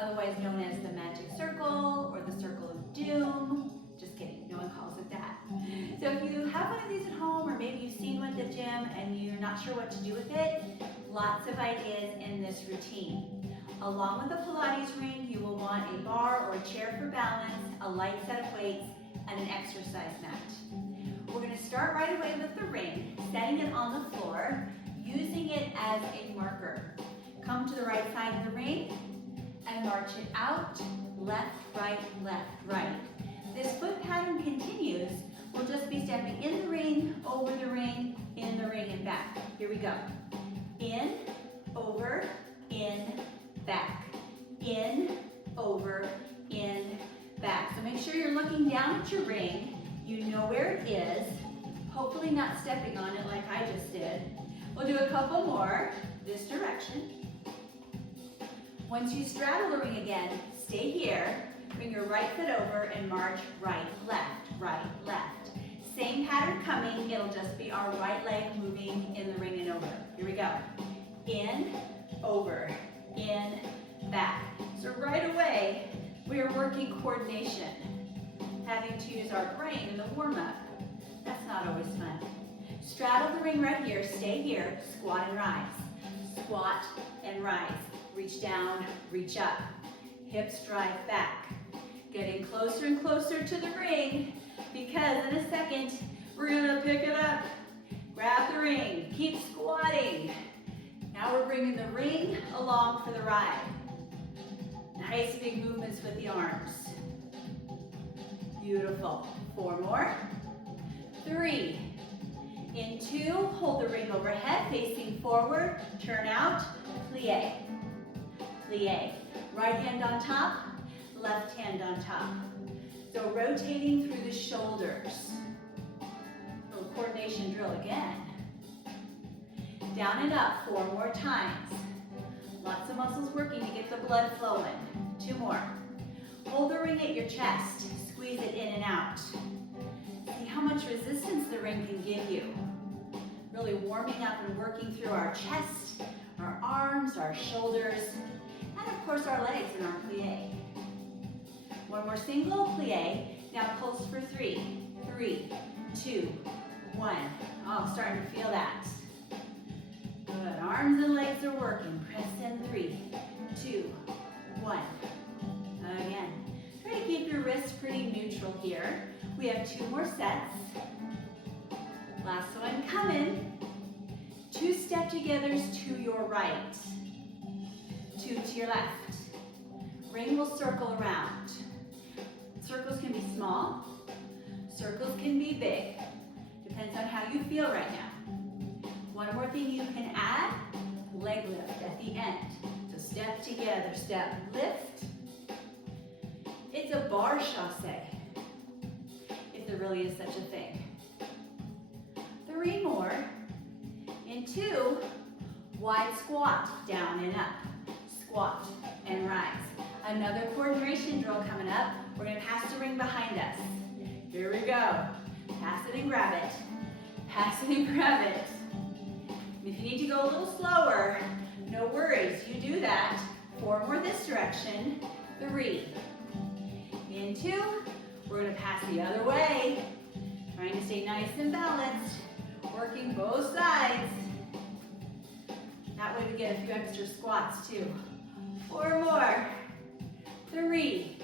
otherwise known as the magic circle or the circle of doom. Just kidding, no one calls it that. So if you have one of these at home, or maybe you've seen one at the gym and you're not sure what to do with it, lots of ideas in this routine. Along with the Pilates ring, you will want a bar or a chair for balance, a light set of weights, and an exercise mat. We're going to start right away with the ring, setting it on the floor, using it as a marker. Come to the right side of the ring and march it out, left, right, right. This foot pattern continues. We'll just be stepping in the ring, over the ring, in the ring, and back. Here we go. In, over, in, back. In, over, in, back. So make sure you're looking down at your ring. You know where it is. Hopefully not stepping on it like I just did. We'll do a couple more, this direction. Once you straddle the ring again, stay here. Bring your right foot over and march right, left. Same pattern coming, it'll just be our right leg moving in the ring and over. Here we go. In, over, in, back. So right away, we are working coordination. Having to use our brain in the warm-up. That's not always fun. Straddle the ring right here, stay here, squat and rise. Squat and rise. Reach down, reach up. Hips drive back. Getting closer and closer to the ring, because in a second, we're gonna pick it up. Grab the ring, keep squatting. Now we're bringing the ring along for the ride. Nice big movements with the arms. Beautiful. 4 more. 3. In 2, hold the ring overhead, facing forward, turn out, plie. Plie. Right hand on top, left hand on top. So rotating through the shoulders. Little coordination drill again. Down and up 4 more times. Lots of muscles working to get the blood flowing. 2 more. Hold the ring at your chest. Squeeze it in and out. See how much resistance the ring can give you. Really warming up and working through our chest, our arms, our shoulders, and of course our legs in our plie. 1 more single, plie. Now pulse for 3. 3, 2, 1. Oh, I'm starting to feel that. Good, arms and legs are working. Press in 3, 2, 1. Again. Try to keep your wrists pretty neutral here. We have 2 more sets. Last one coming. 2 step togethers to your right. 2 to your left. Ring will circle around. Circles can be small. Circles can be big. Depends on how you feel right now. One more thing you can add, leg lift at the end. So step together, step, lift. It's a barre chasse, if there really is such a thing. 3 more. In 2, wide squat, down and up. Squat and rise. Another coordination drill coming up. We're gonna pass the ring behind us. Here we go. Pass it and grab it. Pass it and grab it. If you need to go a little slower, no worries, you do that. 4 more this direction. 3. In 2, we're gonna pass the other way. Trying to stay nice and balanced. Working both sides. That way we get a few extra squats too. 4 more. 3.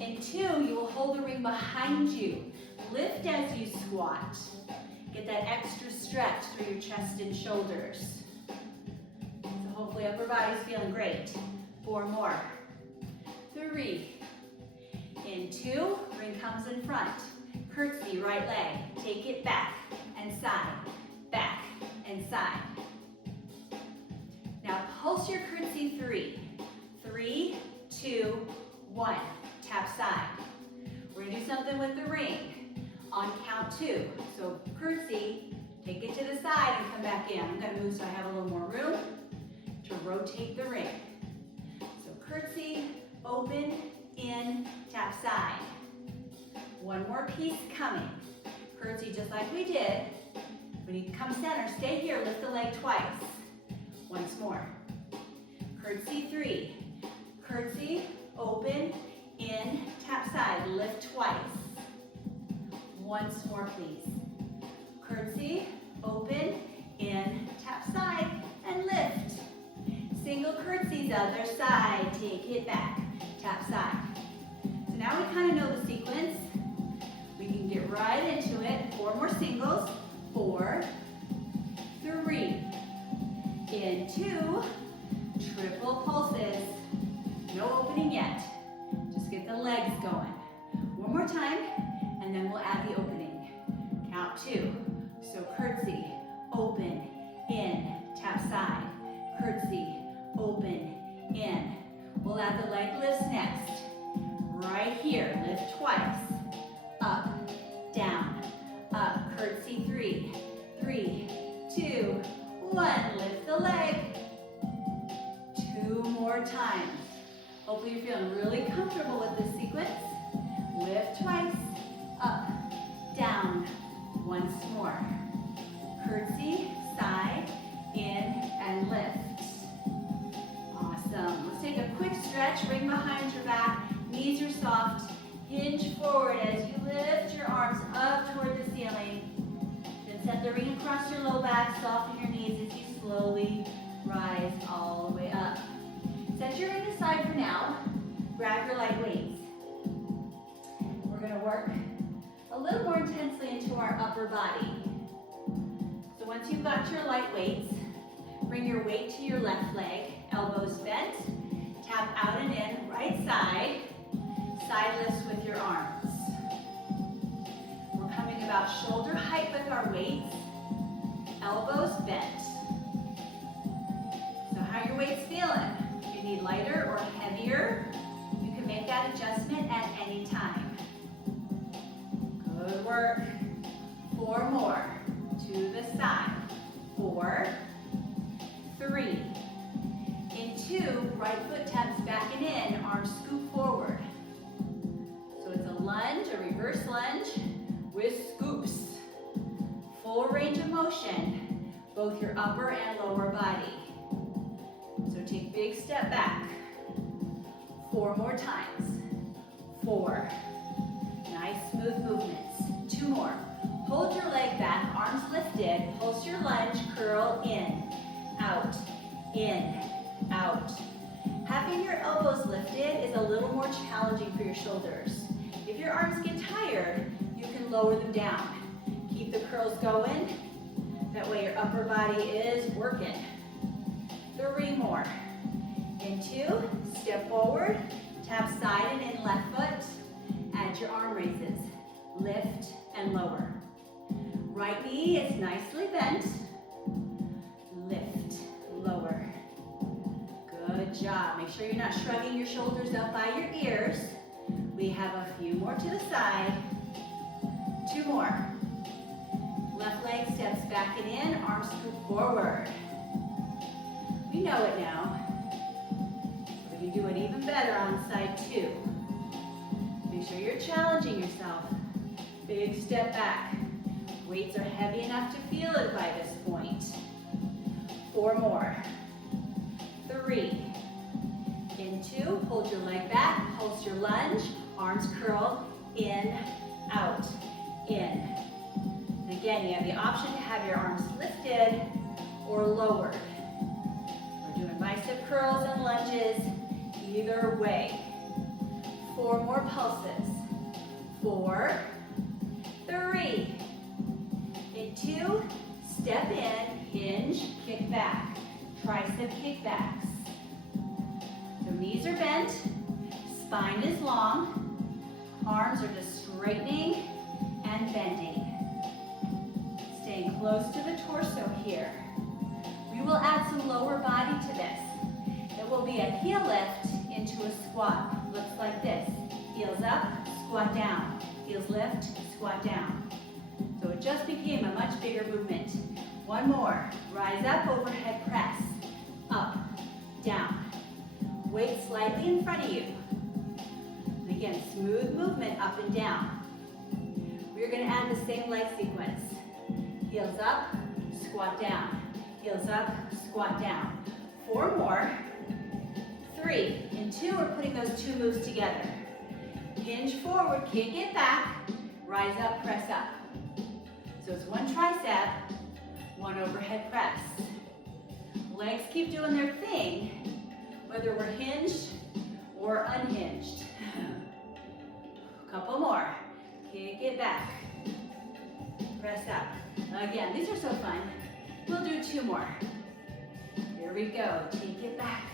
In 2, you will hold the ring behind you. Lift as you squat. Get that extra stretch through your chest and shoulders. So hopefully upper body's feeling great. 4 more. 3. In 2, ring comes in front. Curtsy, right leg. Take it back and side. Now pulse your curtsy 3. 3, 2, 1. Tap side. We're gonna do something with the ring on count 2. So curtsy, take it to the side and come back in. I'm gonna move so I have a little more room to rotate the ring. So curtsy, open, in, tap side. 1 more piece coming. Curtsy just like we did. When you come center, stay here, lift the leg twice. Once more. Curtsy 3. Curtsy, open, in, tap side, lift twice. Once more, please. Curtsy, open, in, tap side, and lift. Single curtsies, other side, take it back, tap side. So now we kind of know the sequence. We can get right into it. 4 more singles. 4, 3, in 2, triple pulses. No opening yet. Just get the legs going. One more time, and then we'll add the opening. Count 2. So curtsy, open, in, tap side. Curtsy, open, in. We'll add the leg lifts next. Right here, lift twice. Up, down, up, curtsy 3, 3, 2, 1. Lift the leg. 2 more times. Hopefully you're feeling really comfortable with this sequence. Lift twice, up, down, once more. Curtsy, side, in, and lift. Awesome. Let's take a quick stretch, ring behind your back, knees are soft, hinge forward as you lift your arms up toward the ceiling. Then set the ring across your low back, soften your knees as you slowly rise all the way up. Set your ring aside for now. Grab your light weights. We're going to work a little more intensely into our upper body. So once you've got your light weights, bring your weight to your left leg, elbows bent, tap out and in, right side, side lifts with your arms. We're coming about shoulder height with our weights, elbows bent. So how are your weights feeling? Do you need lighter or heavier? You can make that adjustment at any time. Good work. 4 more. To the side. 4, 3. In 2, right foot taps back and in, arms scoop forward. So it's a lunge, a reverse lunge with scoops. Full range of motion, both your upper and lower body. So take big step back. 4 more times. 4. Nice smooth movements. 2 more. Hold your leg back, arms lifted, pulse your lunge, curl in, out, out. Having your elbows lifted is a little more challenging for your shoulders. If your arms get tired, you can lower them down. Keep the curls going. That way your upper body is working. 3 more. In 2, step forward, tap side and in left foot. Add your arm raises. Lift and lower. Right knee is nicely bent. Lift, lower. Good job. Make sure you're not shrugging your shoulders up by your ears. We have a few more to the side. 2 more. Left leg steps back and in, arms scoop forward. We know it now. We can do it even better on side 2. Make sure you're challenging yourself. Big step back. Weights are heavy enough to feel it by this point. 4 more. 3. In 2, hold your leg back, pulse your lunge, arms curl, in, out, in. And again, you have the option to have your arms lifted or lowered. We're doing bicep curls and lunges, either way. 4 more pulses. 4, 3. In 2, step in, hinge, kick back. Tricep kickbacks. So knees are bent, spine is long, arms are just straightening and bending. Staying close to the torso here. We will add some lower body to this. It will be a heel lift into a squat. Looks like this. Heels up, squat down. Heels lift, squat down. So it just became a much bigger movement. 1 more. Rise up, overhead press. Up, down. Weight slightly in front of you. And again, smooth movement up and down. We're going to add the same leg sequence. Heels up, squat down. Heels up, squat down. 4 more. 3. In 2, we're putting those 2 moves together. Hinge forward, kick it back, rise up, press up. So it's 1 tricep, 1 overhead press. Legs keep doing their thing, whether we're hinged or unhinged. Couple more. Kick it back. Press up. Again, these are so fun. We'll do 2 more. Here we go. Take it back.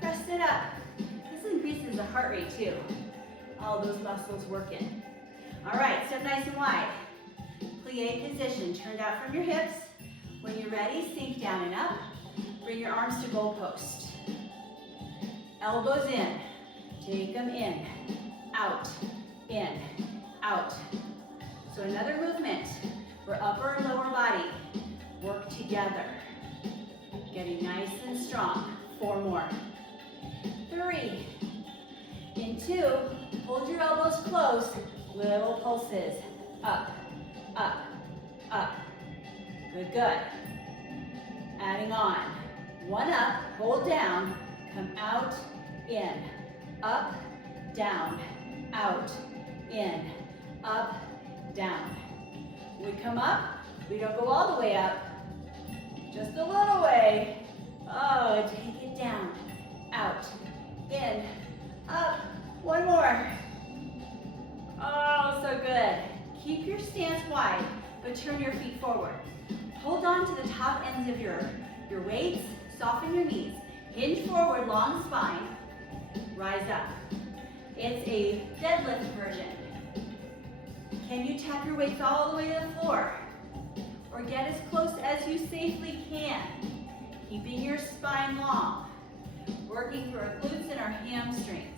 Press it up. This increases the heart rate too. All those muscles working. All right, step nice and wide. Plie position, turned out from your hips. When you're ready, sink down and up. Bring your arms to goalpost. Elbows in. Take them in, out, in, out. So another movement where upper and lower body work together. Getting nice and strong. 4 more. 3. In 2, hold your elbows close. Little pulses. Up, up, up. Good, good. Adding on. 1 up, hold down, come out, in, up, down, out, in, up, down. We come up, we don't go all the way up, just a little way. Oh, take it down, out, in, up. 1 more. Oh, so good. Keep your stance wide, but turn your feet forward. Hold on to the top ends of your weights, soften your knees. Hinge forward, long spine, rise up. It's a deadlift version. Can you tap your weights all the way to the floor? Or get as close as you safely can, keeping your spine long, working through our glutes and our hamstrings.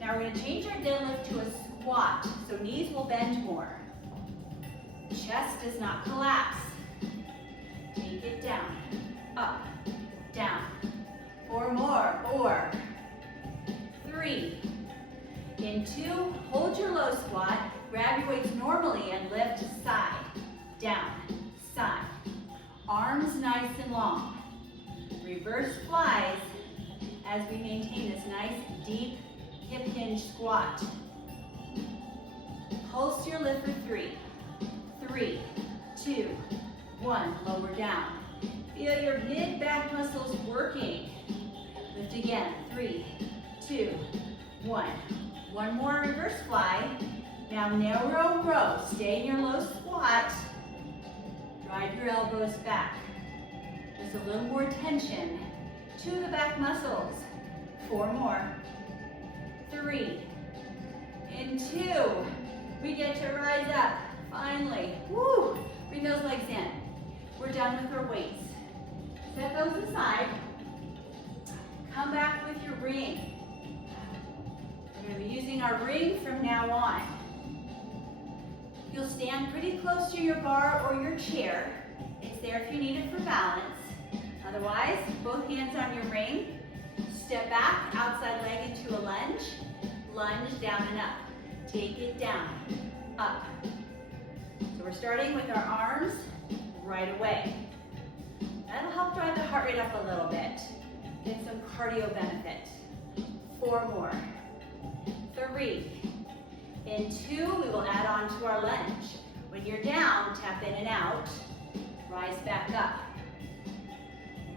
Now we're going to change our deadlift to a squat, so knees will bend more. Chest does not collapse. Take it down, up, down. 4 more, 4, 3. In 2, hold your low squat, grab your weights normally and lift side, down, side. Arms nice and long. Reverse flies as we maintain this nice deep hip hinge squat. Pulse your lift for 3, 3, 2, 1, lower down. Feel your mid-back muscles working. Lift again, 3, 2, 1. 1 more reverse fly. Now narrow row, stay in your low squat. Drive your elbows back. Just a little more tension to the back muscles. 4 more. 3. In 2, we get to rise up, finally. Woo! Bring those legs in. We're done with our weights. Set those aside. Come back with your ring. We're going to be using our ring from now on. You'll stand pretty close to your bar or your chair. It's there if you need it for balance. Otherwise, both hands on your ring. Step back, outside leg into a lunge. Lunge down and up. Take it down, up. So we're starting with our arms right away. That'll help drive the heart rate up a little bit. Get some cardio benefit. 4 more. 3. In 2, we will add on to our lunge. When you're down, tap in and out. Rise back up.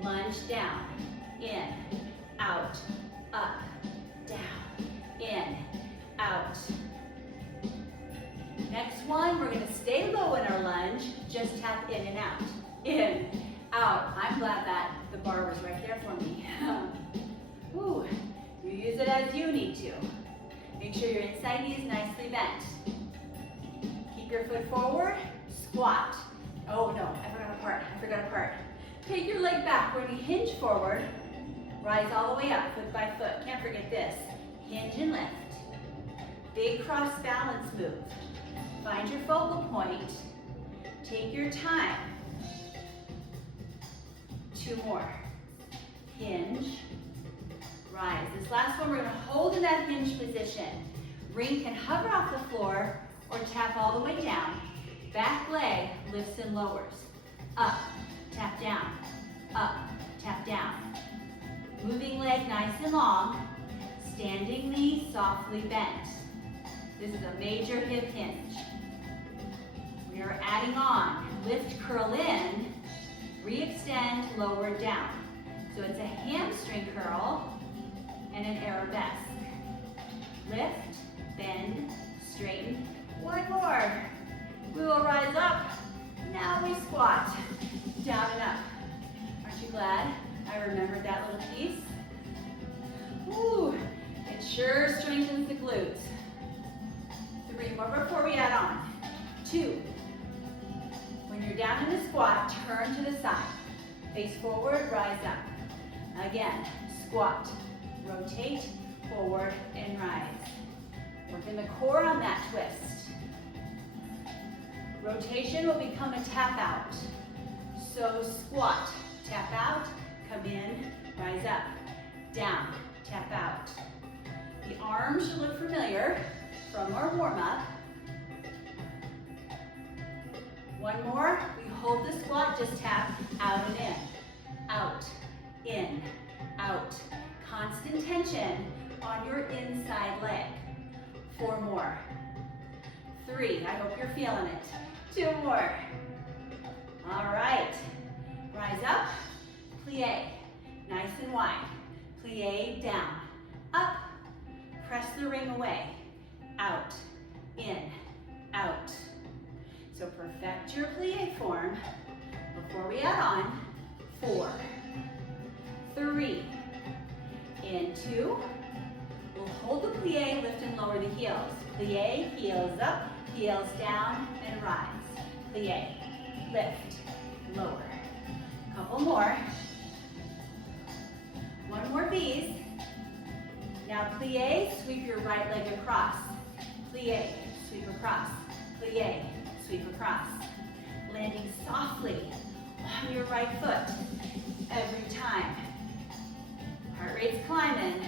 Lunge down, in, out, up, down, in, out. Next one, we're gonna stay low in our lunge, just tap in and out. In, out. I'm glad that the bar was right there for me. Ooh, you use it as you need to. Make sure your inside knee is nicely bent. Keep your foot forward, squat. Oh no, I forgot a part. Take your leg back. We're going to hinge forward, rise all the way up, foot by foot. Can't forget this. Hinge and lift. Big cross balance move. Find your focal point. Take your time. 2 more. Hinge, rise. This last one, we're going to hold in that hinge position. Ring can hover off the floor or tap all the way down. Back leg lifts and lowers. Up, tap down. Up, tap down. Moving leg nice and long. Standing knee softly bent. This is a major hip hinge. We are adding on. Lift, curl in. Re-extend, lower down. So it's a hamstring curl and an arabesque. Lift, bend, straighten. One more. We will rise up. Now we squat. Down and up. Aren't you glad I remembered that little piece? Ooh, it sure strengthens the glutes. 3 more before we add on. 2. When you're down in the squat, turn to the side. Face forward, rise up. Again, squat. Rotate, forward, and rise. Work in the core on that twist. Rotation will become a tap out. So squat, tap out, come in, rise up, down, tap out. The arms should look familiar from our warm-up. One more, we hold the squat, just tap out and in, out, in, out. Constant tension on your inside leg. 4 more. 3, I hope you're feeling it. 2 more. All right, rise up, plie, nice and wide. Plie down, up, press the ring away, out, in, out. So perfect your plie form before we add on. 4, 3, in 2. We'll hold the plie, lift and lower the heels. Plie, heels up, heels down, and rise. Plie, lift, lower. Couple more. 1 more of these. Now plie, sweep your right leg across. Plie, sweep across. Plie, sweep across. Landing softly on your right foot every time. Heart rate's climbing.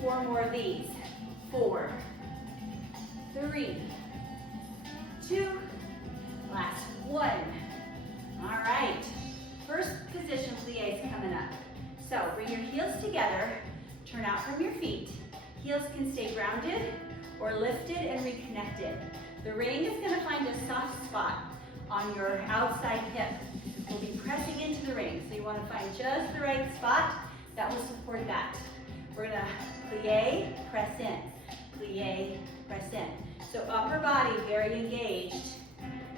4 more of these. 4, 3, 2, last 1. All right, first position plie is coming up. So bring your heels together, turn out from your feet. Heels can stay grounded or lifted and reconnected. The ring is gonna find a soft spot on your outside hip. We'll be pressing into the ring, so you wanna find just the right spot that will support that. We're gonna plie, press in, plie, press in. So upper body very engaged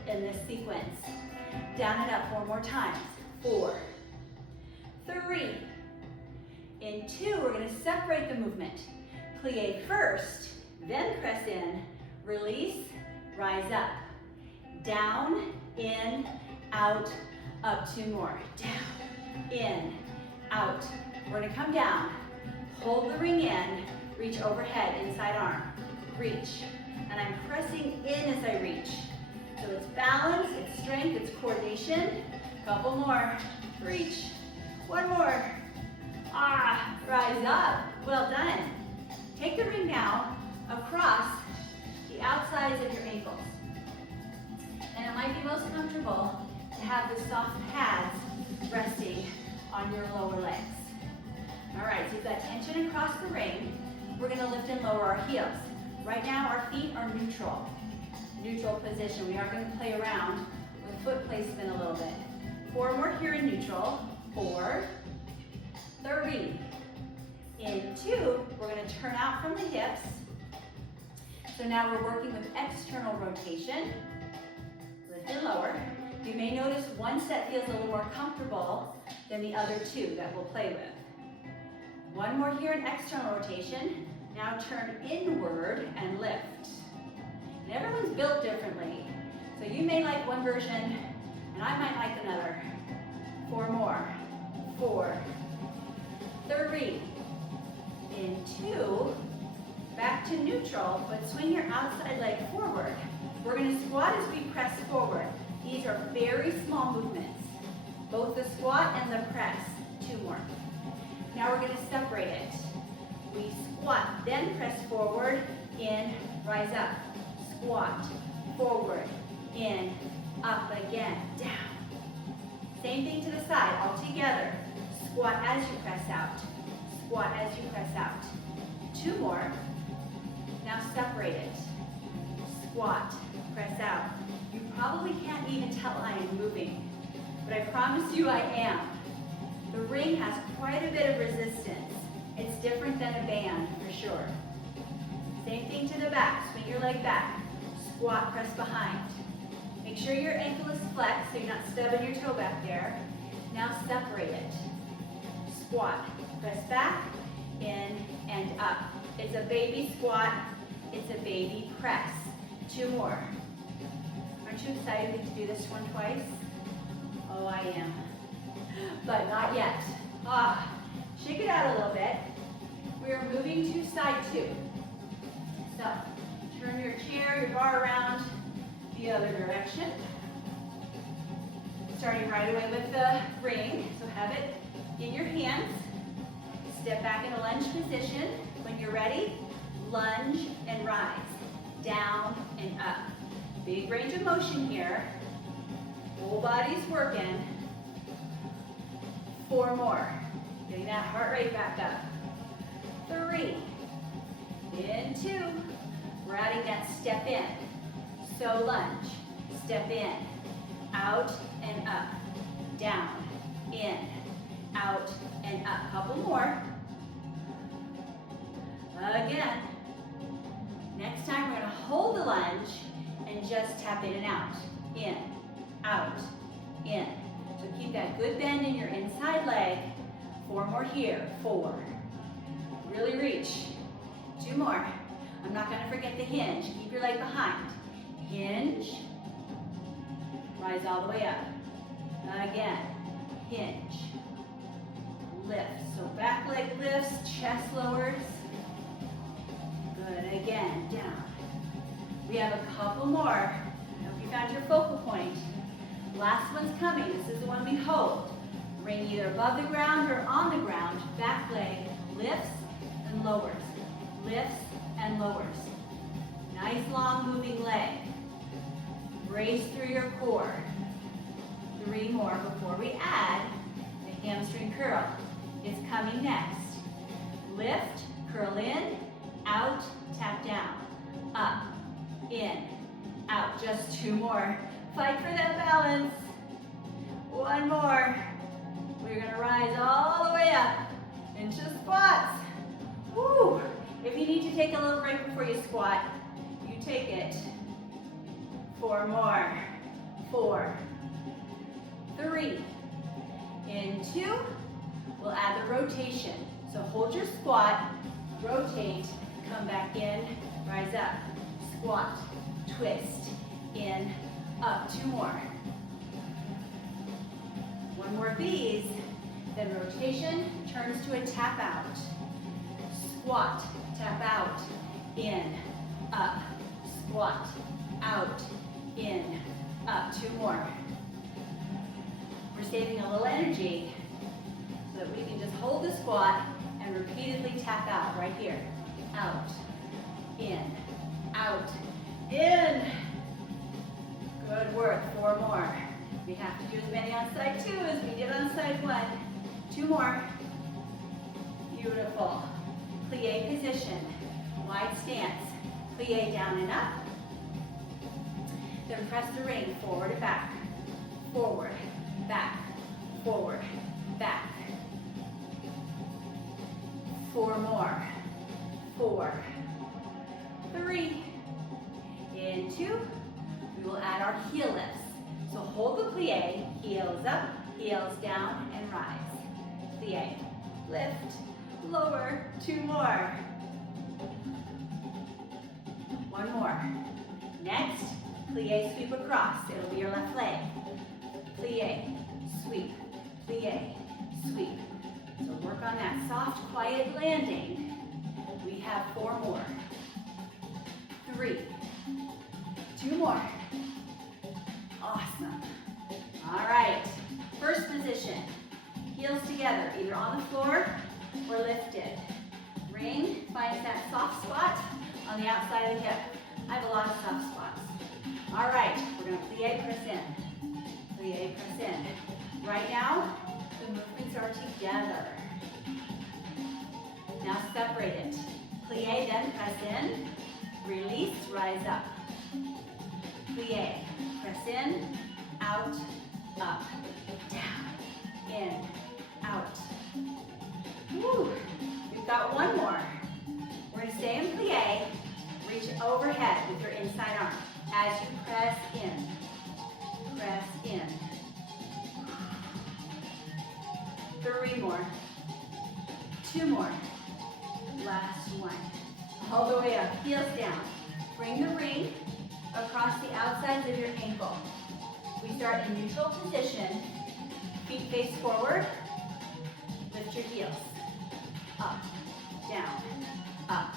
in this sequence. Down and up 4 more times. 4, 3, in 2, we're gonna separate the movement. Plie first, then press in, release, rise up. Down, in, out, up 2 more. Down, in, out. We're gonna come down, hold the ring in, reach overhead, inside arm, reach. And I'm pressing in as I reach. So it's balance, it's strength, it's coordination. Couple more, reach. 1 more. Rise up, well done. Take the ring now across the outsides of your ankles. And it might be most comfortable to have the soft pads resting on your lower legs. All right, so you've got tension across the ring. We're gonna lift and lower our heels. Right now, our feet are neutral position. We are gonna play around with foot placement a little bit. 4 more here in neutral. 4, 3. In 2, we're gonna turn out from the hips. So now we're working with external rotation. Lift and lower. You may notice one set feels a little more comfortable than the other 2 that we'll play with. 1 more here in external rotation. Now turn inward and lift. And everyone's built differently. So you may like one version and I might like another. 4 more. 4, 3. In 2, back to neutral, but swing your outside leg forward. We're gonna squat as we press forward. These are very small movements. Both the squat and the press. 2 more. Now we're gonna separate it. We squat, then press forward, in, rise up. Squat, forward, in, up again, down. Same thing to the side, all together. Squat as you press out. Squat as you press out. 2 more. Now separate it. Squat, press out. You probably can't even tell I am moving, but I promise you I am. The ring has quite a bit of resistance. It's different than a band for sure. Same thing to the back, swing your leg back. Squat, press behind. Make sure your ankle is flexed so you're not stubbing your toe back there. Now separate it. Squat, press back, in and up. It's a baby squat, it's a baby press. 2 more. Aren't you excited to do this one twice? Oh, I am. But not yet. Shake it out a little bit. We are moving to side 2. So, turn your chair, your bar around the other direction. Starting right away with the ring. So have it in your hands. Step back in a lunge position. When you're ready, lunge and rise. Down and up. Big range of motion here. Whole body's working. 4 more. Getting that heart rate back up. 3. In 2. We're adding that step in. So lunge. Step in. Out and up. Down. In. Out and up. Couple more. Again. Next time we're going to hold the lunge and just tap in and out. In. Out. In. So keep that good bend in your inside leg. 4 more here. 4. Really reach. 2 more. I'm not going to forget the hinge. Keep your leg behind. Hinge. Rise all the way up. Again. Hinge. Lift. So back leg lifts, chest lowers. Good. Again. Down. We have a couple more. I hope you found your focal point. Last one's coming. This is the one we hold. Ring either above the ground or on the ground. Back leg lifts and lowers. Lifts and lowers. Nice long moving leg. Brace through your core. 3 more before we add the hamstring curl. It's coming next. Lift, curl in, out, tap down. Up, in, out. Just 2 more. Fight for that balance. 1 more. We're gonna rise all the way up into squats. Woo! If you need to take a little break before you squat, you take it. 4 more. 4. 3. In 2. We'll add the rotation. So hold your squat, rotate, come back in, rise up, squat, twist, in, up. 2 more. 1 more of these, then rotation turns to a tap out. Squat, tap out, in, up, squat, out, in, up. 2 more. We're saving a little energy so that we can just hold the squat and repeatedly tap out right here. Out, in, out, in. Good work. 4 more. We have to do as many on side 2 as we did on side 1. 2 more. Beautiful. Plie position. Wide stance. Plie down and up. Then press the ring forward and back. Forward, back, forward, back. 4 more. 4. 3. In 2. We will add our heel lifts. So hold the plie, heels up, heels down, and rise. Plie, lift, lower. 2 more. 1 more. Next, plie, sweep across. It'll be your left leg. Plie, sweep, plie, sweep. So work on that soft, quiet landing. We have 4 more. 3. 2 more. Awesome. All right. First position. Heels together, either on the floor or lifted. Ring finds that soft spot on the outside of the hip. I have a lot of soft spots. All right. We're going to plie, press in. Plie, press in. Right now, the movements are together. Now separate it. Plie, then press in. Release, rise up. Plie, press in, out, up, down, in, out. Woo. We've got one more. We're going to stay in plie. Reach overhead with your inside arm as you press in. Press in. 3 more. 2 more. Last one. All the way up, heels down. Bring the ring across the outsides of your ankle. We start in neutral position. Feet face forward. Lift your heels. Up, down, up.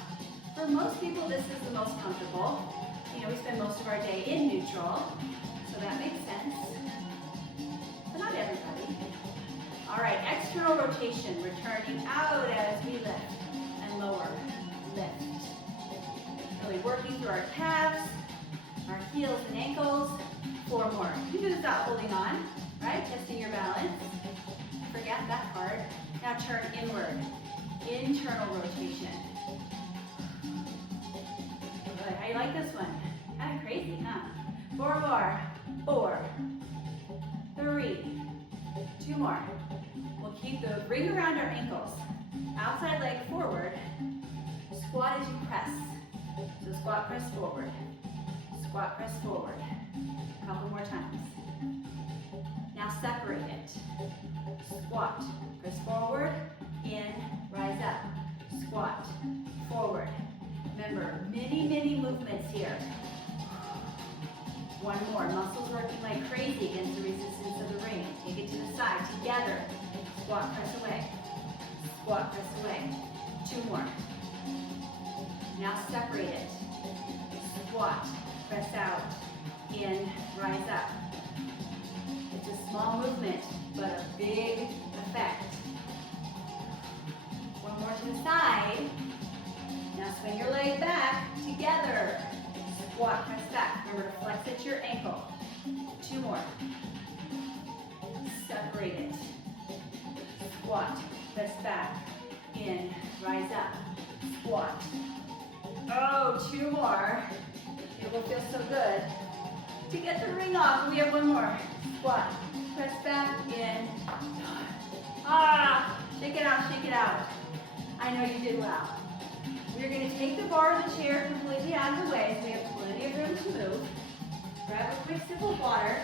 For most people, this is the most comfortable. You know, we spend most of our day in neutral, so that makes sense. But not everybody. All right, external rotation, returning out as we lift and lower, lift. Really working through our calves, our heels and ankles. 4 more. You can do this without holding on, right? Testing your balance. Forget that part. Now turn inward. Internal rotation. Good. How you like this one? Kind of crazy, huh? 4 more. 4, 3, 2 more. We'll keep the ring around our ankles. Outside leg forward. Squat as you press. So squat, press forward. Squat, press forward. A couple more times. Now separate it. Squat, press forward, in, rise up. Squat, forward. Remember, many movements here. 1 more. Muscles working like crazy against the resistance of the ring. Take it to the side, together. Squat, press away. Squat, press away. 2 more. Now separate it. Squat, press out, in, rise up. It's a small movement, but a big effect. 1 more to the side. Now swing your leg back, together. Squat, press back. Remember to flex at your ankle. 2 more. Separate it. Squat, press back, in, rise up. Squat. Oh, 2 more. It will feel so good. To get the ring off, we have 1 more. Squat, press back, in. Ah, shake it out, shake it out. I know you did well. We're going to take the bar of the chair completely out of the way so we have plenty of room to move. Grab a quick sip of water.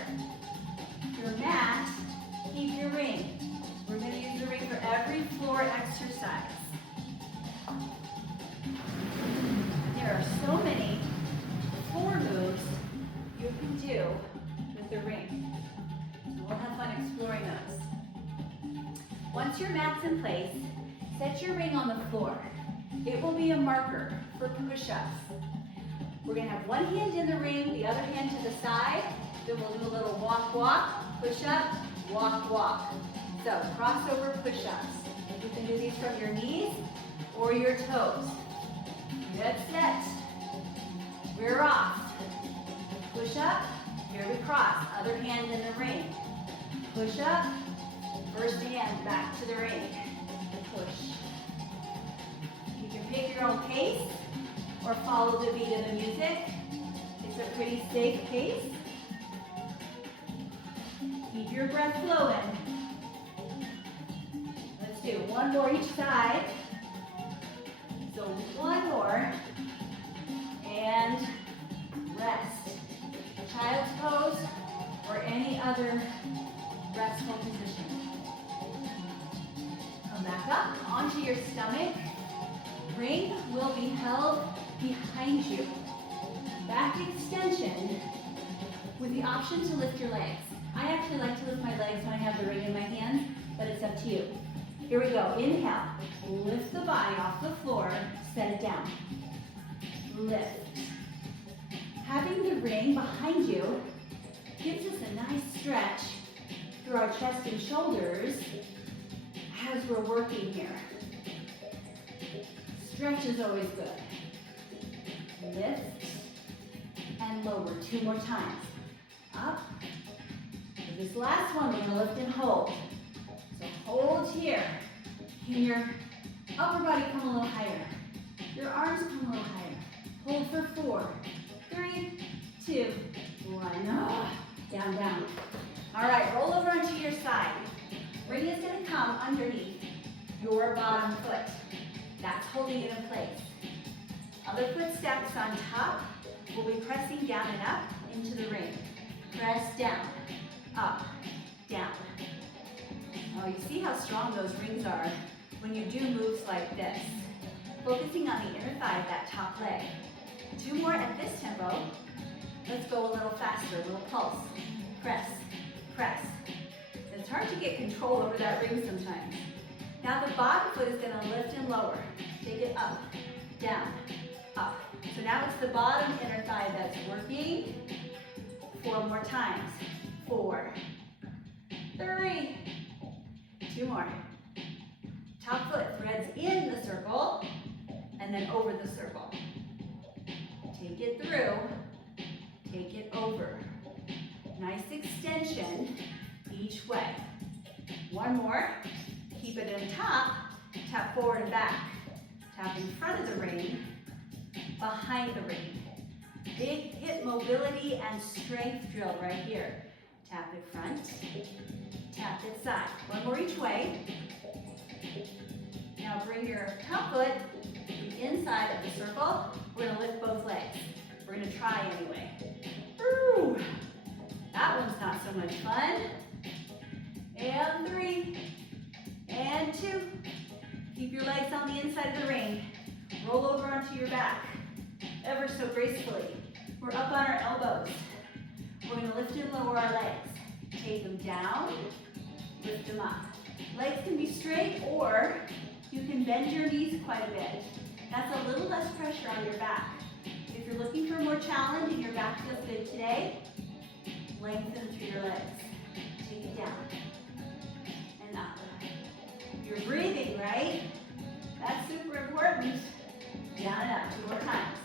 Your mat, keep your ring. We're going to use the ring for every floor exercise. There are so many floor moves you can do with the ring. So we'll have fun exploring those. Once your mat's in place, set your ring on the floor. It will be a marker for push-ups. We're going to have one hand in the ring, the other hand to the side. Then we'll do a little walk, walk, push-up, walk, walk. So crossover push-ups. You can do these from your knees or your toes. Good, set. We're off. Push up, here we cross. Other hand in the ring. Push up, first hand back to the ring. Push. You can pick your own pace or follow the beat of the music. It's a pretty safe pace. Keep your breath flowing. Let's do 1 more each side. So 1 more. And rest. Child's pose or any other restful position. Come back up onto your stomach. Ring will be held behind you. Back extension with the option to lift your legs. I actually like to lift my legs when I have the ring in my hands, but it's up to you. Here we go. Inhale. Lift the body off the floor. Set it down. Lift. Having the ring behind you gives us a nice stretch through our chest and shoulders as we're working here. Stretch is always good. Lift and lower 2 more times. Up, this last one, we're gonna lift and hold. So hold here. Can your upper body come a little higher? Your arms come a little higher. Hold for 4, 3, 2, 1. Down, down. All right, roll over onto your side. Ring is gonna come underneath your bottom foot. That's holding it in place. Other foot stacks on top. We'll be pressing down and up into the ring. Press down, up, down. Oh, you see how strong those rings are when you do moves like this. Focusing on the inner thigh, that top leg. 2 more at this tempo. Let's go a little faster, a little pulse. Press, press. It's hard to get control over that ring sometimes. Now the bottom foot is gonna lift and lower. Take it up, down, up. So now it's the bottom inner thigh that's working. 4 more times. 4, 3, 2 more. Top foot threads in the circle and then over the circle. Take it through, take it over. Nice extension each way. 1 more. Keep it in top. Tap forward and back. Tap in front of the ring, behind the ring. Big hip mobility and strength drill right here. Tap it front, tap it side. 1 more each way. Now bring your top foot to the inside of the circle. We're gonna lift both legs. We're gonna try anyway. Woo! That one's not so much fun. And 3, and 2. Keep your legs on the inside of the ring. Roll over onto your back, ever so gracefully. We're up on our elbows. We're gonna lift and lower our legs. Take them down, lift them up. Legs can be straight, or you can bend your knees quite a bit. That's a little less pressure on your back. If you're looking for more challenge and your back feels good today, lengthen through your legs. Take it down and up. You're breathing, right? That's super important. Down and up. 2 more times.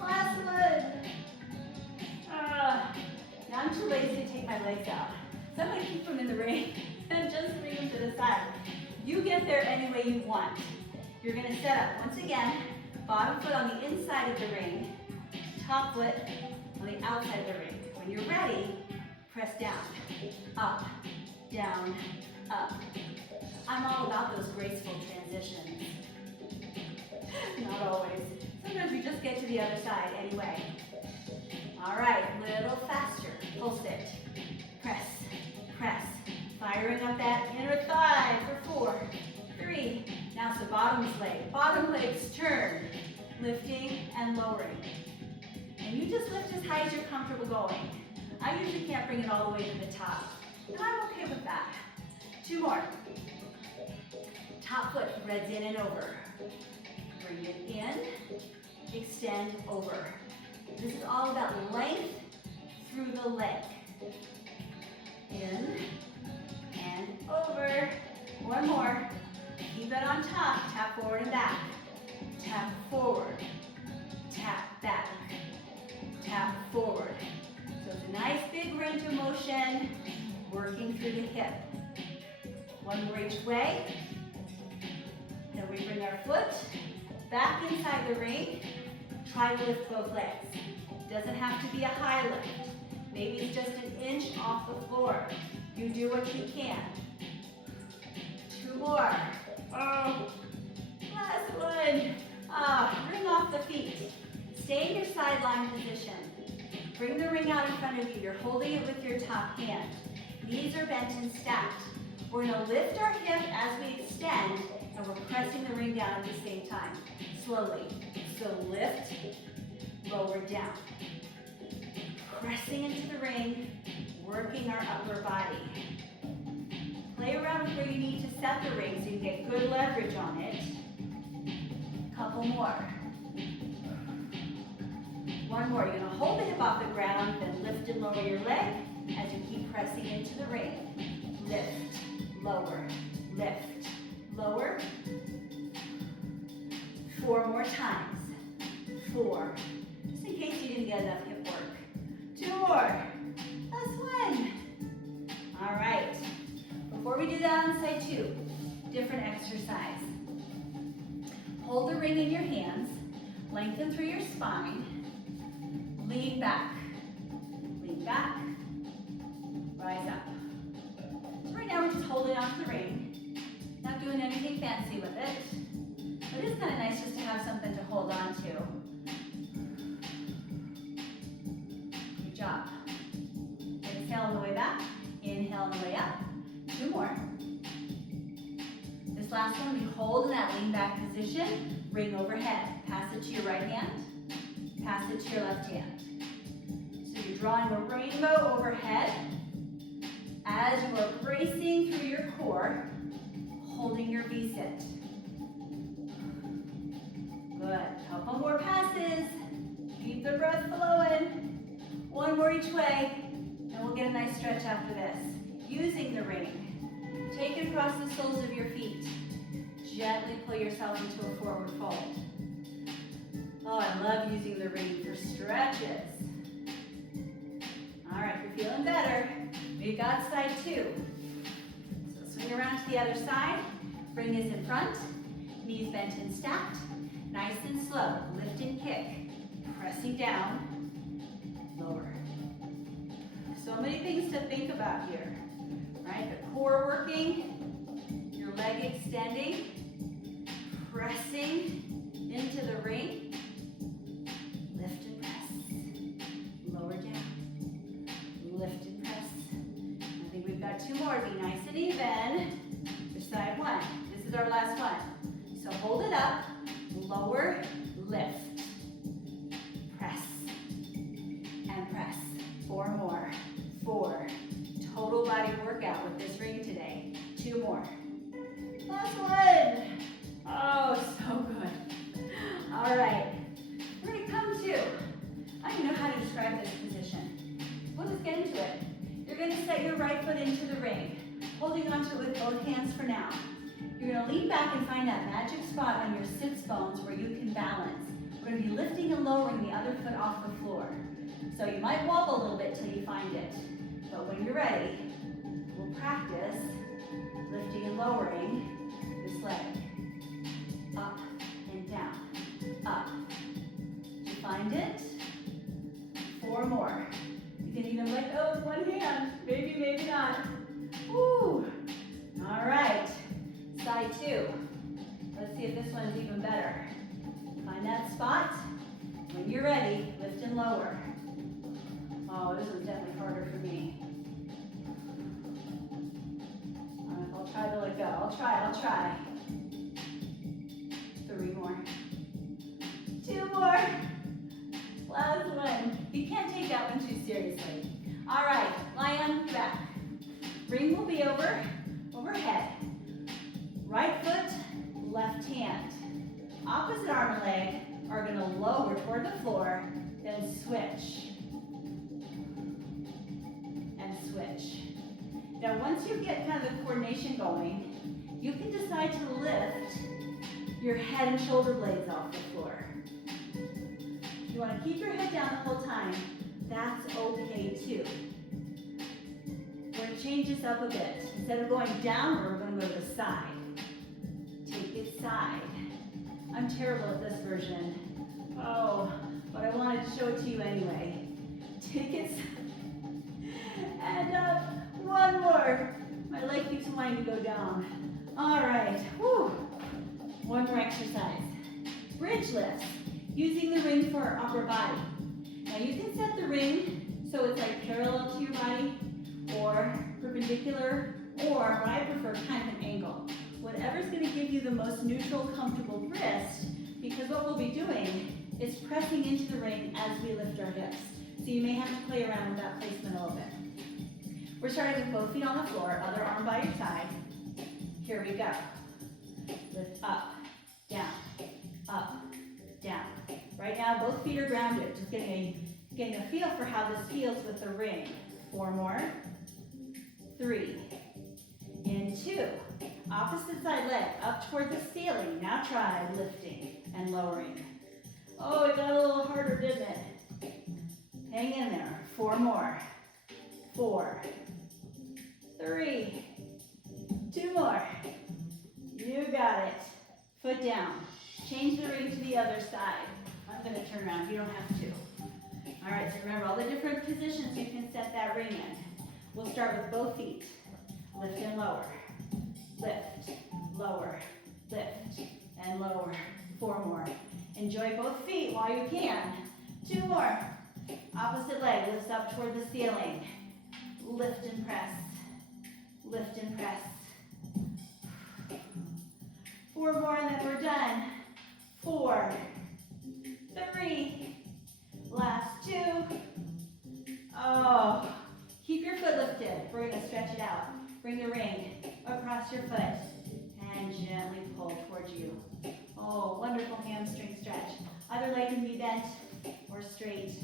Last one. Now I'm too lazy to take my legs out. So I'm going to keep them in the ring and just bring them to the side. You get there any way you want. You're going to set up, once again, bottom foot on the inside of the ring, top foot on the outside of the ring. When you're ready, press down, up, down, up. I'm all about those graceful transitions. Not always. Sometimes we just get to the other side anyway. All right, a little faster. Pulse it. Press, press. Firing up that inner thigh for 4, 3. Now it's the bottom leg. Bottom legs turn. Lifting and lowering. And you just lift as high as you're comfortable going. I usually can't bring it all the way to the top. And I'm okay with that. 2 more. Top foot threads in and over. Bring it in, extend over. This is all about length through the leg. In and over. 1 more. Keep it on top. Tap forward and back. Tap forward. Tap back. Tap forward. So it's a nice big range of motion working through the hip. 1 more each way. Then we bring our foot back inside the ring. Try to lift both legs. Doesn't have to be a high lift. Maybe it's just an inch off the floor. You do what you can. 2 more. Oh, last one. Ring off the feet. Stay in your sideline position. Bring the ring out in front of you. You're holding it with your top hand. Knees are bent and stacked. We're going to lift our hip as we extend, and we're pressing the ring down at the same time. Slowly. So lift, lower down. Pressing into the ring, working our upper body. Play around with where you need to set the ring so you get good leverage on it. Couple more. 1 more. You're going to hold the hip off the ground, then lift and lower your leg as you keep pressing into the ring. Lift, lower, lift, lower. 4 more times. 4. Just in case you didn't get enough hip work. 2 more. that on side 2. Different exercise. Hold the ring in your hands. Lengthen through your spine. Lean back. Lean back. Rise up. So right now we're just holding on to the ring. Not doing anything fancy with it. But it is kind of nice just to have something to hold on to. Good job. Exhale on the way back. Inhale on the way up. 2 more. This last one, we hold in that lean back position. Ring overhead. Pass it to your right hand. Pass it to your left hand. So you're drawing a rainbow overhead as you are bracing through your core, holding your V-sit. Good. Couple more passes. Keep the breath flowing. 1 more each way, and we'll get a nice stretch after this. Using the ring. Take it across the soles of your feet. Gently pull yourself into a forward fold. Oh, I love using the ring for stretches. All right, if you're feeling better, we got side 2. So swing around to the other side. Ring is in front. Knees bent and stacked. Nice and slow. Lift and kick. Pressing down. Lower. So many things to think about here. Right? The core working. Your leg extending. Pressing into the ring. Lift and press. Lower down. Lift and press. I think we've got 2 more. Be nice and even. For side 1. This is our last one. So hold it up. Lower. Lift. Press. And press. 4 more. 4. Total body workout with this ring today. 2 more. Last one. Oh, so good. All right. We're going to come to, I don't even know how to describe this position. We'll just get into it. You're going to set your right foot into the ring, holding onto it with both hands for now. You're going to lean back and find that magic spot on your sits bones where you can balance. We're going to be lifting and lowering the other foot off the floor. So you might wobble a little bit till you find it. But when you're ready, we'll practice lifting and lowering this leg. Up and down. Up. Did you find it? 4 more. You can even let go with one hand. Maybe, maybe not. Woo! All right. Side 2. Let's see if this one is even better. Find that spot. When you're ready, lift and lower. Oh, this one's definitely harder for me. I'll try to let go. I'll try. 3 more. 2 more. Last one. You can't take that one too seriously. All right, lie on your back. Ring will be overhead. Right foot, left hand. Opposite arm and leg are going to lower toward the floor, then switch. And switch. Now once you get kind of the coordination going, you can decide to lift your head and shoulder blades off the floor. If you want to keep your head down the whole time, that's okay too. We're going to change this up a bit. Instead of going downward, we're going to go to the side. Take it side. I'm terrible at this version. Oh, but I wanted to show it to you anyway. Take it and up. 1 more. My leg keeps wanting to go down. All right. Whew. 1 more exercise. Bridge lifts. Using the ring for our upper body. Now you can set the ring so it's like parallel to your body or perpendicular or what I prefer, kind of an angle. Whatever's going to give you the most neutral, comfortable wrist, because what we'll be doing is pressing into the ring as we lift our hips. So you may have to play around with that placement a little bit. We're starting with both feet on the floor, other arm by your side. Here we go. Lift up, down, up, down. Right now, both feet are grounded. Just getting a feel for how this feels with the ring. 4 more. 3. In 2. Opposite side leg up toward the ceiling. Now try lifting and lowering. Oh, it got a little harder, didn't it? Hang in there. 4 more. 4. 3. 2. 2 more. You got it. Foot down. Change the ring to the other side. I'm going to turn around. You don't have to. All right, so remember all the different positions you can set that ring in. We'll start with both feet. Lift and lower. Lift, lower, lift, and lower. 4 more. Enjoy both feet while you can. 2 more. Opposite leg lifts up toward the ceiling. Lift and press. Lift and press. 4 more and then we're done. 4, 3, last 2. Oh, keep your foot lifted. We're going to stretch it out. Bring the ring across your foot and gently pull towards you. Oh, wonderful hamstring stretch. Other leg can be bent or straight.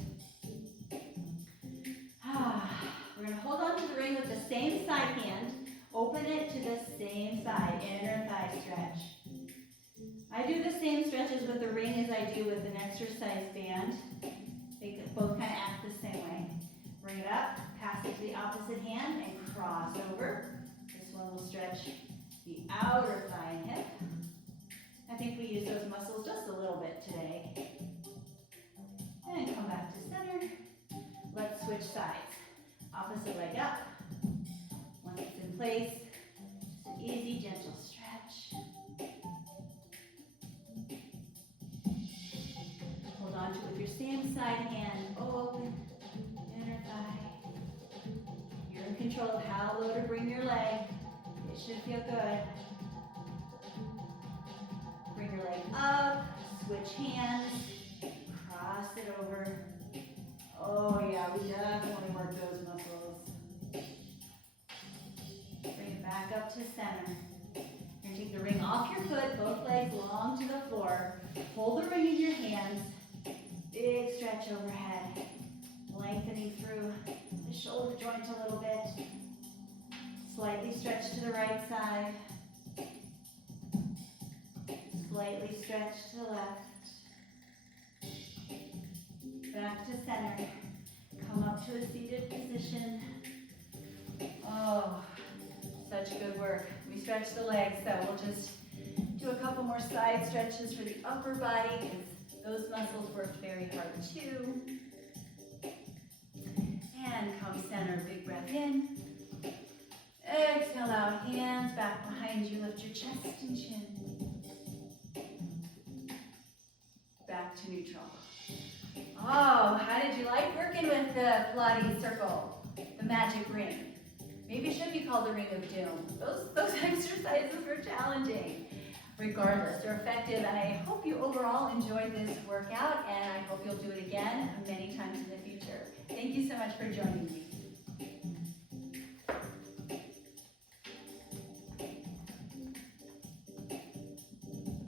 We're going to hold on to the ring with the same side hand. Open it to the same side, inner thigh stretch. I do the same stretches with the ring as I do with an exercise band. They both kind of act the same way. Bring it up, pass it to the opposite hand, and cross over. This one will stretch the outer thigh and hip. I think we use those muscles just a little bit today. And come back to center. Let's switch sides. Opposite leg up. Once it's in place, just an easy, gentle stretch. Hold on to it with your same side hand. Open, inner thigh. You're in control of how low to bring your leg. It should feel good. Bring your leg up, switch hands, cross it over. Oh yeah, we definitely work those muscles. Bring it back up to center. You're going to take the ring off your foot, both legs long to the floor. Hold the ring in your hands. Big stretch overhead. Lengthening through the shoulder joint a little bit. Slightly stretch to the right side. Slightly stretch to the left. Back to center. Come up to a seated position. Oh, such good work. We stretch the legs, so we'll just do a couple more side stretches for the upper body because those muscles worked very hard too. And come center, big breath in. Exhale out, hands back behind you. Lift your chest and chin. Back to neutral. Oh, how did you like working with the Pilates circle, the magic ring? Maybe it should be called the ring of doom. Those exercises were challenging. Regardless, they're effective, and I hope you overall enjoyed this workout, and I hope you'll do it again many times in the future. Thank you so much for joining me.